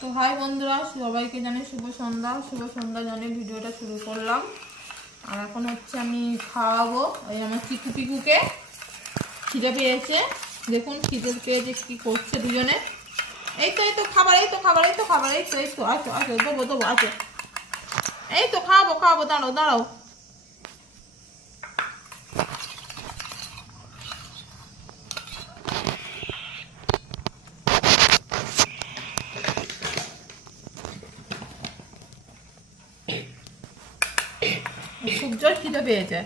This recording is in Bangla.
তো হাই বন্ধুরা, সবাইকে জানি শুভ সন্ধ্যা জানিয়ে ভিডিওটা শুরু করলাম। আর এখন হচ্ছে আমি খাওয়াবো ওই আমার চিকু পিকুকে। খিদে পেয়েছে, দেখুন খিদে পেয়েছে কি করছে দুজনে। এই তো খাবার, আসো আসো, দেবো আসো। এই তো খাওয়াবো, দাঁড়াও। খুব জোর খিদে পেয়েছে।